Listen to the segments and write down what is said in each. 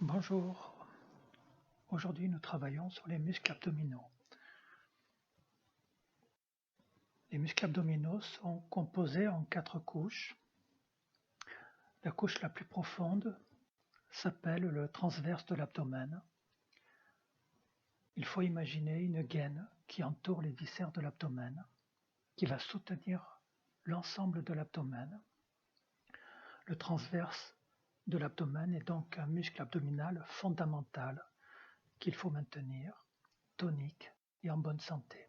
Bonjour, aujourd'hui nous travaillons sur les muscles abdominaux. Les muscles abdominaux sont composés en 4 couches. La couche la plus profonde s'appelle le transverse de l'abdomen. Il faut imaginer une gaine qui entoure les viscères de l'abdomen, qui va soutenir l'ensemble de l'abdomen. Le transverse de l'abdomen est donc un muscle abdominal fondamental qu'il faut maintenir, tonique et en bonne santé.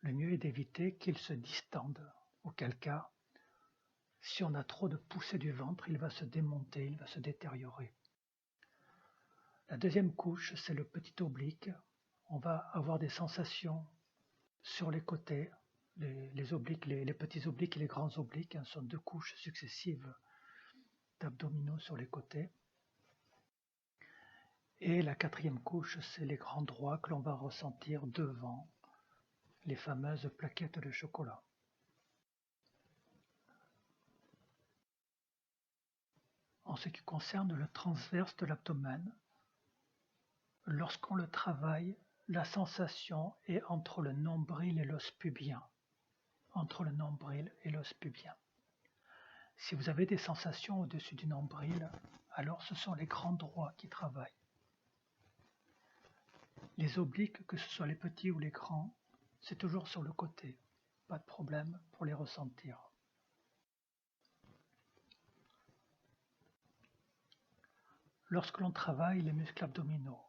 Le mieux est d'éviter qu'il se distende, auquel cas, si on a trop de poussée du ventre, il va se démonter, il va se détériorer. La deuxième couche, c'est le petit oblique. On va avoir des sensations sur les côtés, les obliques, les petits obliques et les grands obliques, sont 2 couches successives d'abdominaux sur les côtés. Et la 4e couche, c'est les grands droits que l'on va ressentir devant les fameuses plaquettes de chocolat. En ce qui concerne le transverse de l'abdomen, lorsqu'on le travaille, la sensation est entre le nombril et l'os pubien. Entre le nombril et l'os pubien. Si vous avez des sensations au-dessus du nombril, alors ce sont les grands droits qui travaillent. Les obliques, que ce soit les petits ou les grands, c'est toujours sur le côté. Pas de problème pour les ressentir. Lorsque l'on travaille les muscles abdominaux,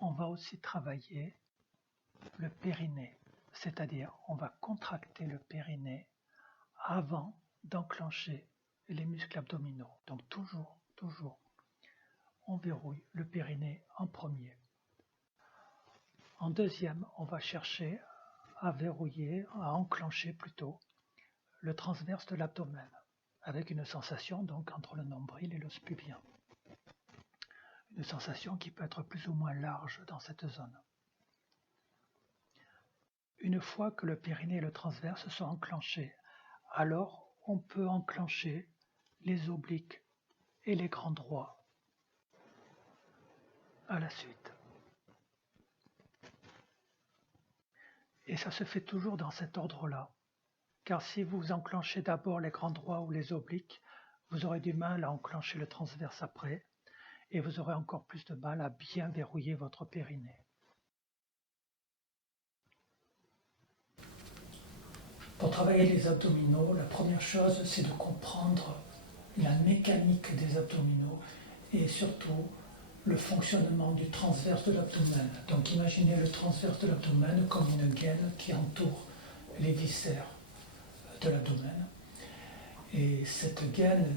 on va aussi travailler le périnée, c'est-à-dire on va contracter le périnée avant d'enclencher les muscles abdominaux. Donc toujours, on verrouille le périnée en premier. En deuxième, on va chercher à verrouiller, à enclencher plutôt, le transverse de l'abdomen, avec une sensation donc entre le nombril et l'os pubien. Une sensation qui peut être plus ou moins large dans cette zone. Une fois que le périnée et le transverse sont enclenchés, alors on peut enclencher les obliques et les grands droits à la suite. Et ça se fait toujours dans cet ordre-là, car si vous enclenchez d'abord les grands droits ou les obliques, vous aurez du mal à enclencher le transverse après, et vous aurez encore plus de mal à bien verrouiller votre périnée. Pour travailler les abdominaux, la première chose, c'est de comprendre la mécanique des abdominaux et surtout le fonctionnement du transverse de l'abdomen. Donc imaginez le transverse de l'abdomen comme une gaine qui entoure les viscères de l'abdomen. Et cette gaine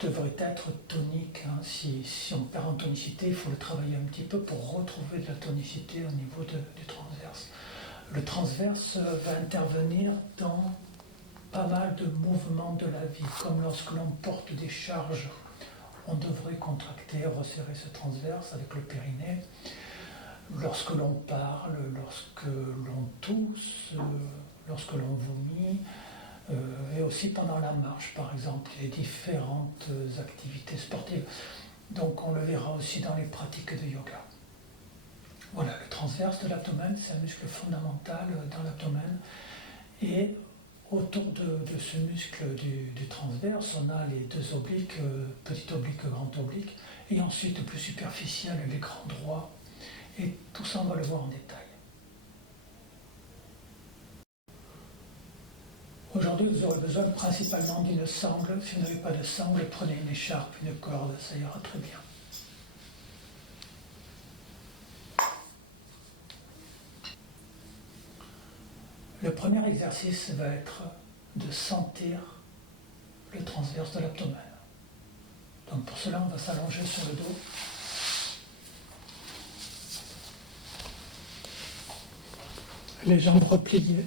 devrait être tonique. Si on perd en tonicité, il faut le travailler un petit peu pour retrouver de la tonicité au niveau du transverse. Le transverse va intervenir dans pas mal de mouvements de la vie, comme lorsque l'on porte des charges, on devrait contracter, resserrer ce transverse avec le périnée. Lorsque l'on parle, lorsque l'on tousse, lorsque l'on vomit, et aussi pendant la marche, par exemple, les différentes activités sportives. Donc on le verra aussi dans les pratiques de yoga. Voilà, le transverse de l'abdomen, c'est un muscle fondamental dans l'abdomen. Et autour de ce muscle du transverse, on a les 2 obliques, petit oblique, grand oblique, et ensuite plus superficiel, les grands droits. Et tout ça, on va le voir en détail. Aujourd'hui, vous aurez besoin principalement d'une sangle. Si vous n'avez pas de sangle, prenez une écharpe, une corde, ça ira très bien. Le premier exercice va être de sentir le transverse de l'abdomen. Donc pour cela, on va s'allonger sur le dos. Les jambes repliées.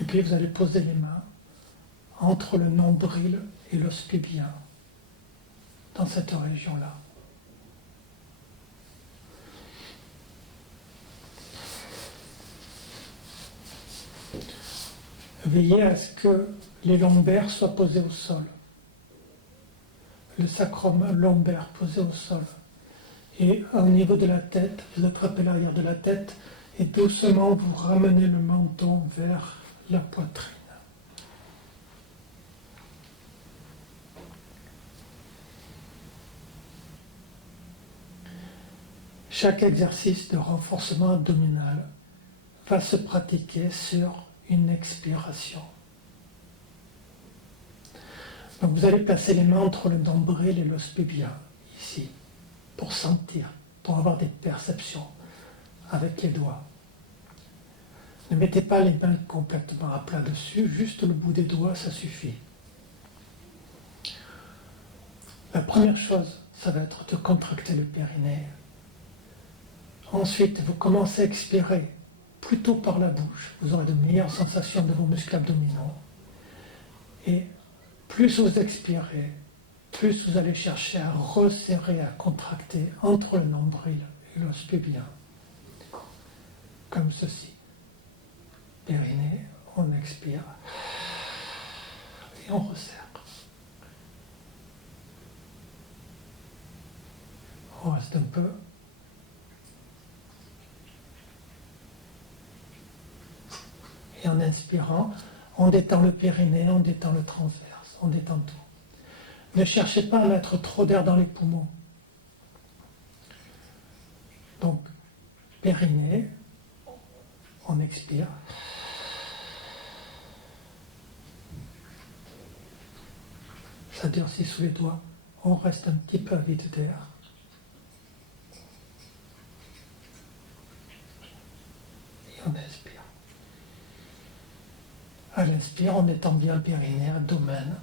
Et puis vous allez poser les mains entre le nombril et l'os pubien, dans cette région-là. Veillez à ce que les lombaires soient posés au sol. Le sacrum lombaire posé au sol. Et au niveau de la tête, vous attrapez l'arrière de la tête et doucement vous ramenez le menton vers la poitrine. Chaque exercice de renforcement abdominal va se pratiquer sur une expiration. Donc vous allez placer les mains entre le nombril et l'os pubien, ici, pour sentir, pour avoir des perceptions avec les doigts. Ne mettez pas les mains complètement à plat dessus, juste le bout des doigts, ça suffit. La première chose, ça va être de contracter le périnée. Ensuite, vous commencez à expirer plutôt par la bouche. Vous aurez de meilleures sensations de vos muscles abdominaux. Et plus vous expirez, plus vous allez chercher à resserrer, à contracter entre le nombril et l'os pubien. Comme ceci. Périnée, on expire et on resserre. On reste un peu. Et en inspirant, on détend le périnée, on détend le transverse, on détend tout. Ne cherchez pas à mettre trop d'air dans les poumons. Donc, périnée, on expire. Ça durcit sous les doigts. On reste un petit peu vide d'air. Et on inspire. À l'inspire, on étend bien le périnée, abdomen.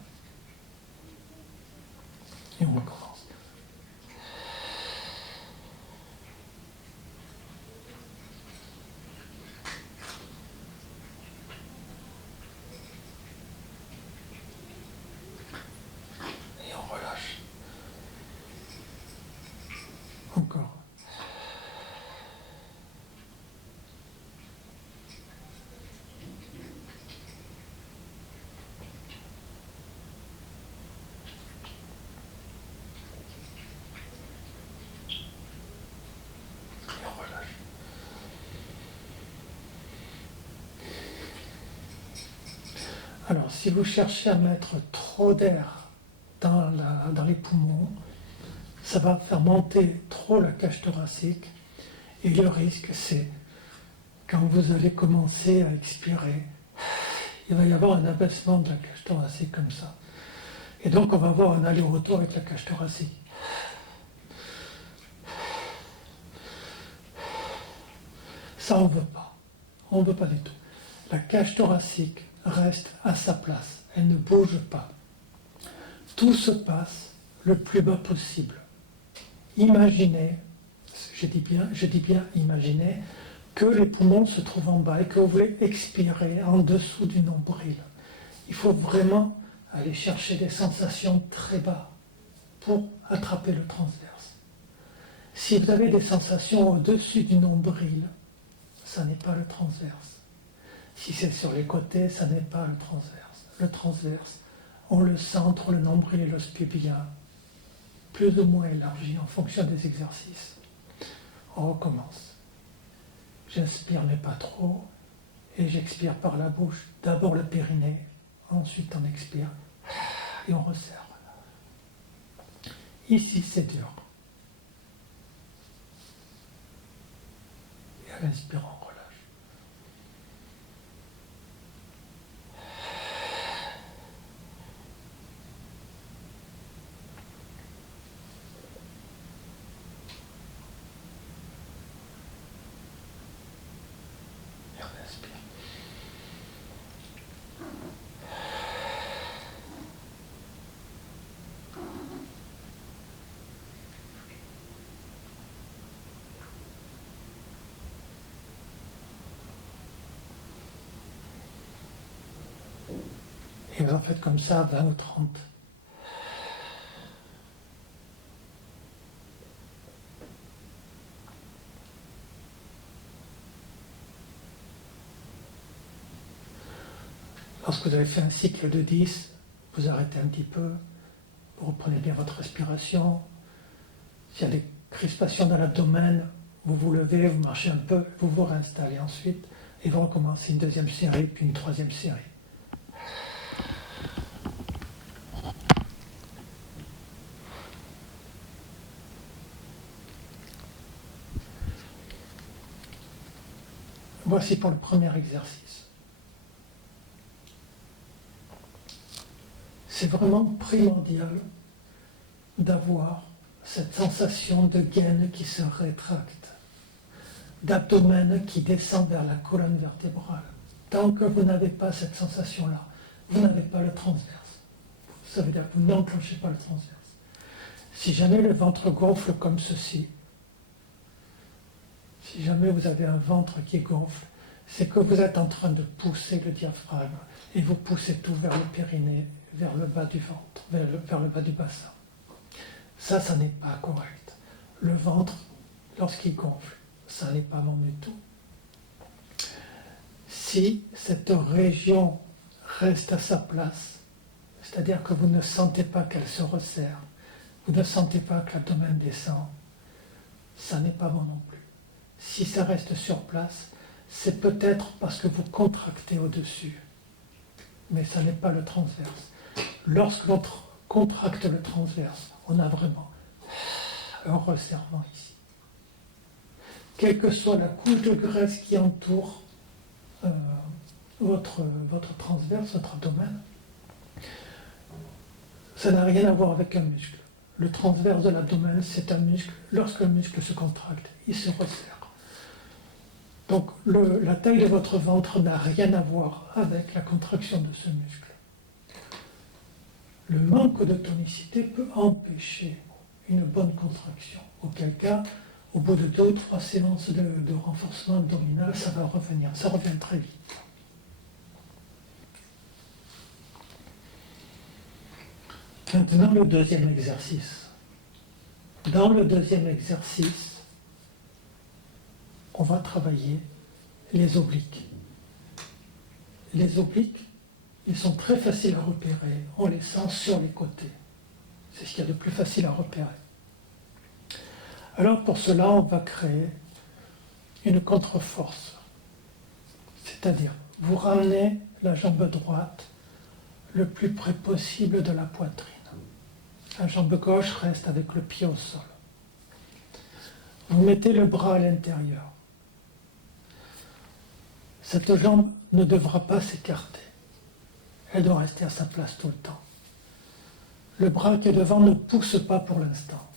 Et on recommence. Et on relâche. Encore. Alors, si vous cherchez à mettre trop d'air dans les poumons, ça va faire monter trop la cage thoracique et le risque, c'est quand vous allez commencer à expirer, il va y avoir un abaissement de la cage thoracique comme ça. Et donc, on va avoir un aller-retour avec la cage thoracique. Ça, on ne veut pas. On ne veut pas du tout. La cage thoracique reste à sa place. Elle ne bouge pas. Tout se passe le plus bas possible. Imaginez, je dis bien imaginez, que les poumons se trouvent en bas et que vous voulez expirer en dessous du nombril. Il faut vraiment aller chercher des sensations très bas pour attraper le transverse. Si vous avez des sensations au-dessus du nombril, ça n'est pas le transverse. Si c'est sur les côtés, ça n'est pas le transverse. Le transverse, on le sent entre le nombril et l'os pubien, plus ou moins élargi en fonction des exercices. On recommence. J'inspire mais pas trop, et j'expire par la bouche, d'abord le périnée, ensuite on expire, et on resserre. Ici c'est dur. Et à l'inspirant, on relâche. Et on inspire. Et vous en faites comme ça 20 ou 30. Lorsque vous avez fait un cycle de 10, vous arrêtez un petit peu, vous reprenez bien votre respiration. S'il y a des crispations dans l'abdomen, vous vous levez, vous marchez un peu, vous vous réinstallez ensuite et vous recommencez une deuxième série, puis une troisième série. Voici pour le premier exercice. C'est vraiment primordial d'avoir cette sensation de gaine qui se rétracte, d'abdomen qui descend vers la colonne vertébrale. Tant que vous n'avez pas cette sensation-là, vous n'avez pas le transverse. Ça veut dire que vous n'enclenchez pas le transverse. Si jamais le ventre gonfle comme ceci, si jamais vous avez un ventre qui gonfle, c'est que vous êtes en train de pousser le diaphragme et vous poussez tout vers le périnée, vers le bas du ventre, vers le bas du bassin. Ça n'est pas correct. Le ventre, lorsqu'il gonfle, ça n'est pas bon du tout. Si cette région reste à sa place, c'est-à-dire que vous ne sentez pas qu'elle se resserre, vous ne sentez pas que l'abdomen descend, ça n'est pas bon non plus. Si ça reste sur place, c'est peut-être parce que vous contractez au-dessus, mais ça n'est pas le transverse. Lorsque l'on contracte le transverse, on a vraiment un resserrement ici. Quelle que soit la couche de graisse qui entoure votre transverse, votre abdomen, ça n'a rien à voir avec un muscle. Le transverse de l'abdomen, c'est un muscle. Lorsque le muscle se contracte, il se resserre. Donc la taille de votre ventre n'a rien à voir avec la contraction de ce muscle. Le manque de tonicité peut empêcher une bonne contraction. Auquel cas, au bout de 2 ou 3 séances de renforcement abdominal, ça va revenir. Ça revient très vite. Maintenant, le deuxième exercice. Dans le deuxième exercice, on va travailler les obliques. Les obliques, ils sont très faciles à repérer. On les sent sur les côtés. C'est ce qu'il y a de plus facile à repérer. Alors pour cela, on va créer une contre-force. C'est-à-dire, vous ramenez la jambe droite le plus près possible de la poitrine. La jambe gauche reste avec le pied au sol. Vous mettez le bras à l'intérieur. Cette jambe ne devra pas s'écarter. Elle doit rester à sa place tout le temps. Le bras qui est devant ne pousse pas pour l'instant.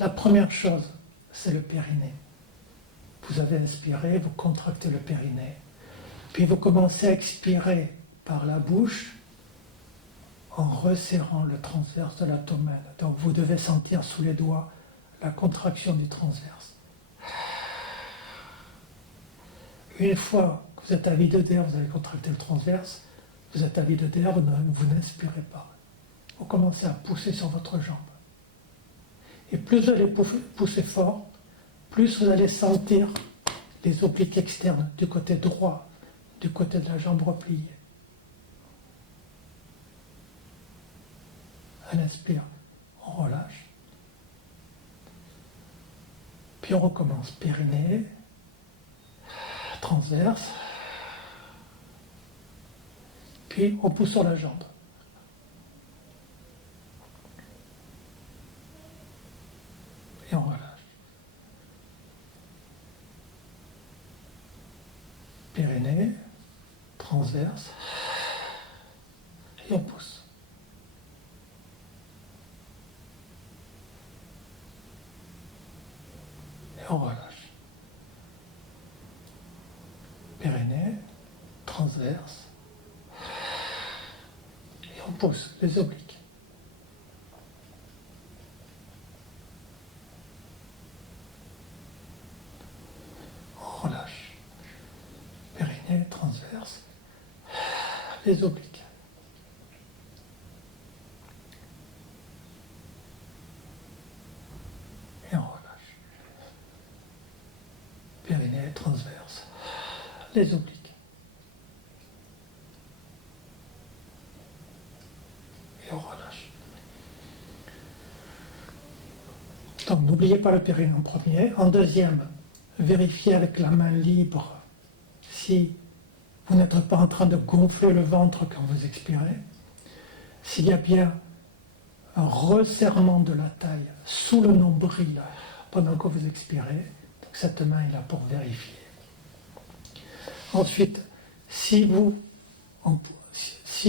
La première chose, c'est le périnée. Vous avez inspiré, vous contractez le périnée. Puis vous commencez à expirer par la bouche en resserrant le transverse de l'abdomen. Donc vous devez sentir sous les doigts la contraction du transverse. Une fois que vous êtes à vide d'air, vous avez contracté le transverse, vous êtes à vide d'air, vous n'inspirez pas. Vous commencez à pousser sur votre jambe. Et plus vous allez pousser fort, plus vous allez sentir les obliques externes du côté droit, du côté de la jambe repliée. À l'inspire, on relâche. Puis on recommence. Périnée, transverse. Puis on pousse sur la jambe. Et on relâche. Périnée, transverse. Et on pousse. Et on relâche. Périnée, transverse. Et on pousse les obliques. On relâche. Périnée, transverse. Les obliques. Et on relâche. Périnée, transverse. Les obliques. n'oubliez pas le périnée en premier. En deuxième, vérifiez avec la main libre si vous n'êtes pas en train de gonfler le ventre quand vous expirez. S'il y a bien un resserrement de la taille sous le nombril pendant que vous expirez, donc cette main est là pour vérifier. Ensuite, si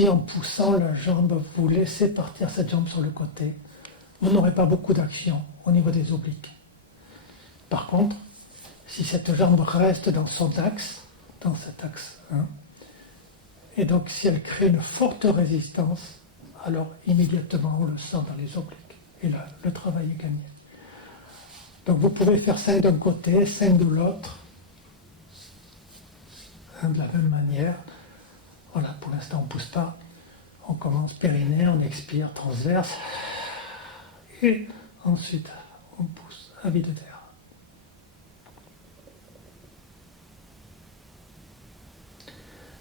en poussant la jambe, vous laissez partir cette jambe sur le côté, vous n'aurez pas beaucoup d'action au niveau des obliques. Par contre, si cette jambe reste dans son axe, dans cet axe 1, et donc si elle crée une forte résistance, alors immédiatement on le sent dans les obliques. Et là, le travail est gagné. Donc vous pouvez faire 5 d'un côté, 5 de l'autre, de la même manière. Voilà, pour l'instant on ne pousse pas. On commence périnée, on expire, transverse. Et ensuite on pousse à vide terre.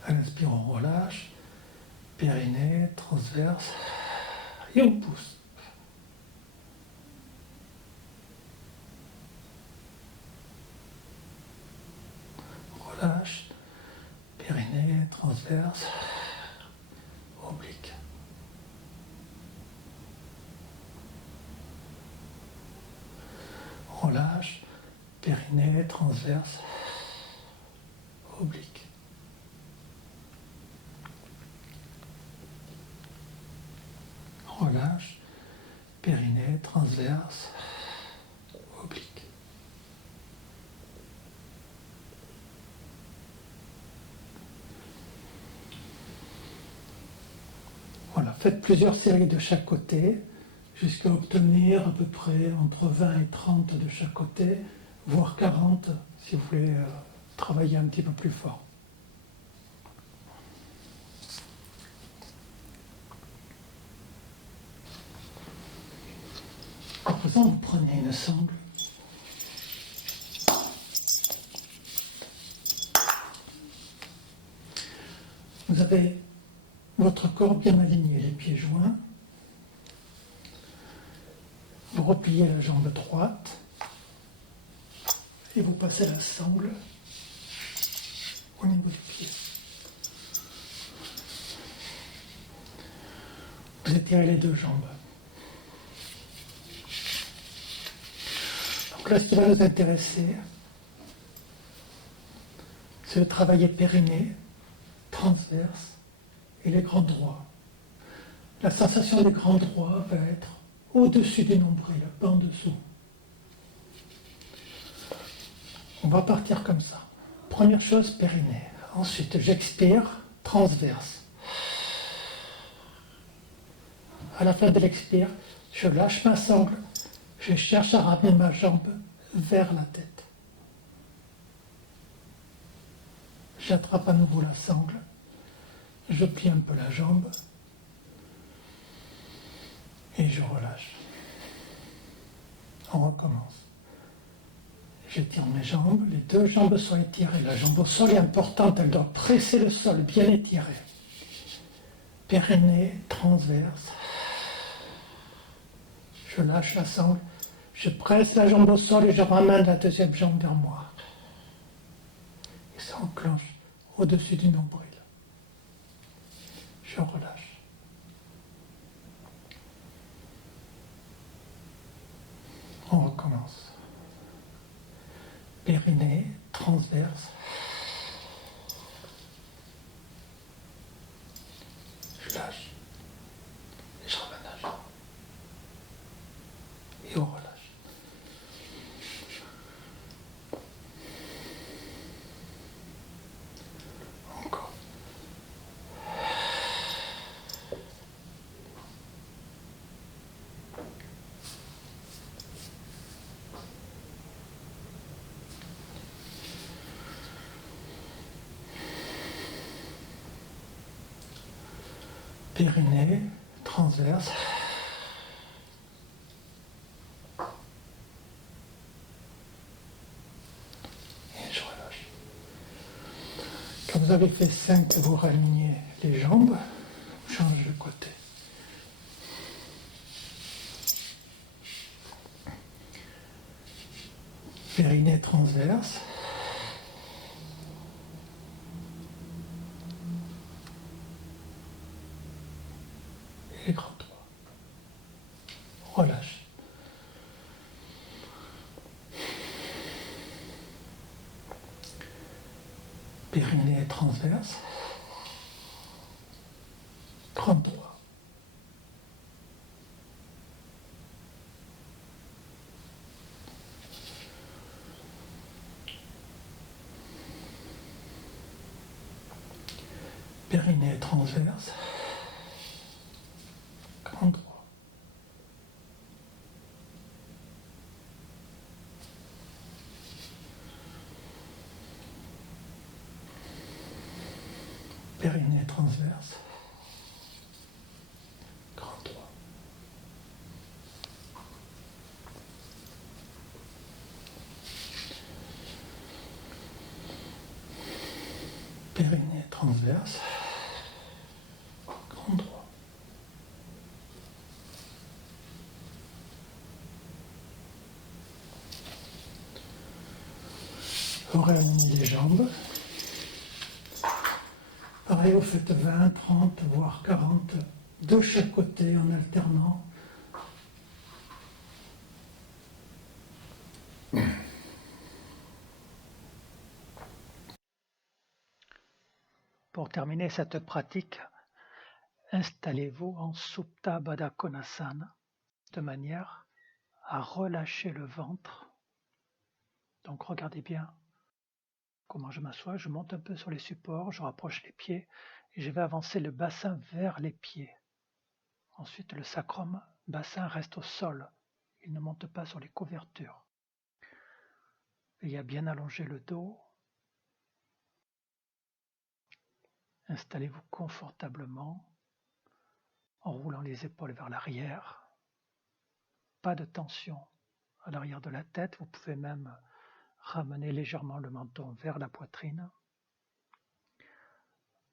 À l'inspire, on relâche, périnée, transverse, et on pousse. Relâche, périnée, transverse, oblique. Relâche, périnée, transverse, oblique. Relâche, périnée, transverse, oblique. Voilà, faites plusieurs séries de chaque côté, jusqu'à obtenir à peu près entre 20 et 30 de chaque côté, voire 40 si vous voulez travailler un petit peu plus fort. En faisant, vous prenez une sangle. Vous avez votre corps bien aligné, les pieds joints. Vous repliez la jambe droite et vous passez la sangle au niveau du pied. Vous étirez les deux jambes. Donc là, ce qui va nous intéresser, c'est de travailler périnée, transverse et les grands droits. La sensation des grands droits va être au-dessus du nombril, pas en dessous. On va partir comme ça. Première chose, périnée. Ensuite, j'expire, transverse. À la fin de l'expire, je lâche ma sangle, je cherche à ramener ma jambe vers la tête. J'attrape à nouveau la sangle, je plie un peu la jambe et je relâche. On recommence. J'étire mes jambes, les deux jambes sont étirées. La jambe au sol est importante, elle doit presser le sol, bien étirée. Périnée, transverse. Je lâche la sangle, je presse la jambe au sol et je ramène la deuxième jambe vers moi. Et ça enclenche au-dessus du nombril. Je relâche. On recommence. Périnée, transverse. Je lâche. Et je ramène la jambe. Et on relâche. Encore. Périnée, transverse. Et je relâche. Quand vous avez fait 5, vous ralignez les jambes, vous changez de côté. périnée transverse. Et les grands doigts. Relâchez. Périnée transverse. Grand doigt. Périnée transverse. Grand droit. Périnée transverse. Grand droit. Périnée transverse. Grand droit. Vous réunissez les jambes. Pareil, vous faites 20, 30, voire 40 de chaque côté en alternant. Pour terminer cette pratique, installez-vous en Supta Baddha Konasana de manière à relâcher le ventre. Donc regardez bien comment je m'assois, je monte un peu sur les supports, je rapproche les pieds et je vais avancer le bassin vers les pieds. Ensuite, le sacrum bassin reste au sol, il ne monte pas sur les couvertures. Veillez à bien allonger le dos. Installez-vous confortablement en roulant les épaules vers l'arrière. Pas de tension à l'arrière de la tête, vous pouvez même ramener légèrement le menton vers la poitrine.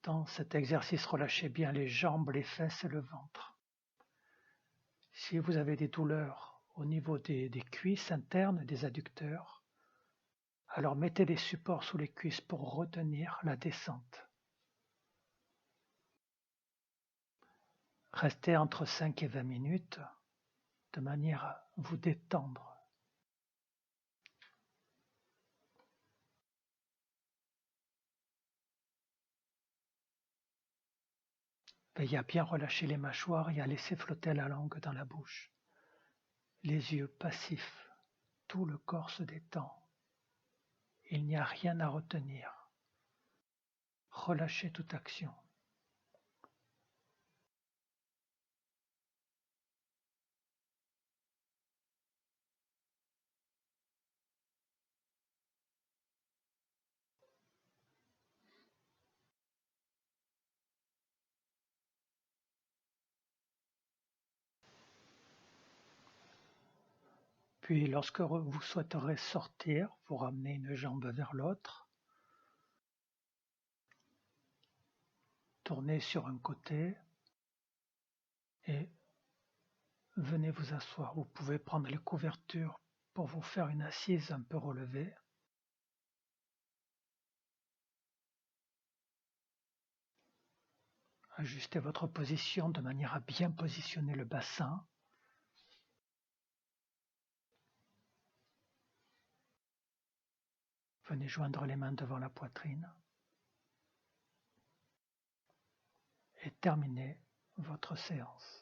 Dans cet exercice, relâchez bien les jambes, les fesses et le ventre. Si vous avez des douleurs au niveau des cuisses internes, des adducteurs, alors mettez des supports sous les cuisses pour retenir la descente. Restez entre 5 et 20 minutes de manière à vous détendre. Veillez à bien relâcher les mâchoires et à laisser flotter la langue dans la bouche. Les yeux passifs, tout le corps se détend. Il n'y a rien à retenir. Relâchez toute action. Puis lorsque vous souhaiterez sortir, vous ramenez une jambe vers l'autre, tournez sur un côté et venez vous asseoir. Vous pouvez prendre les couvertures pour vous faire une assise un peu relevée. Ajustez votre position de manière à bien positionner le bassin. Venez joindre les mains devant la poitrine et terminez votre séance.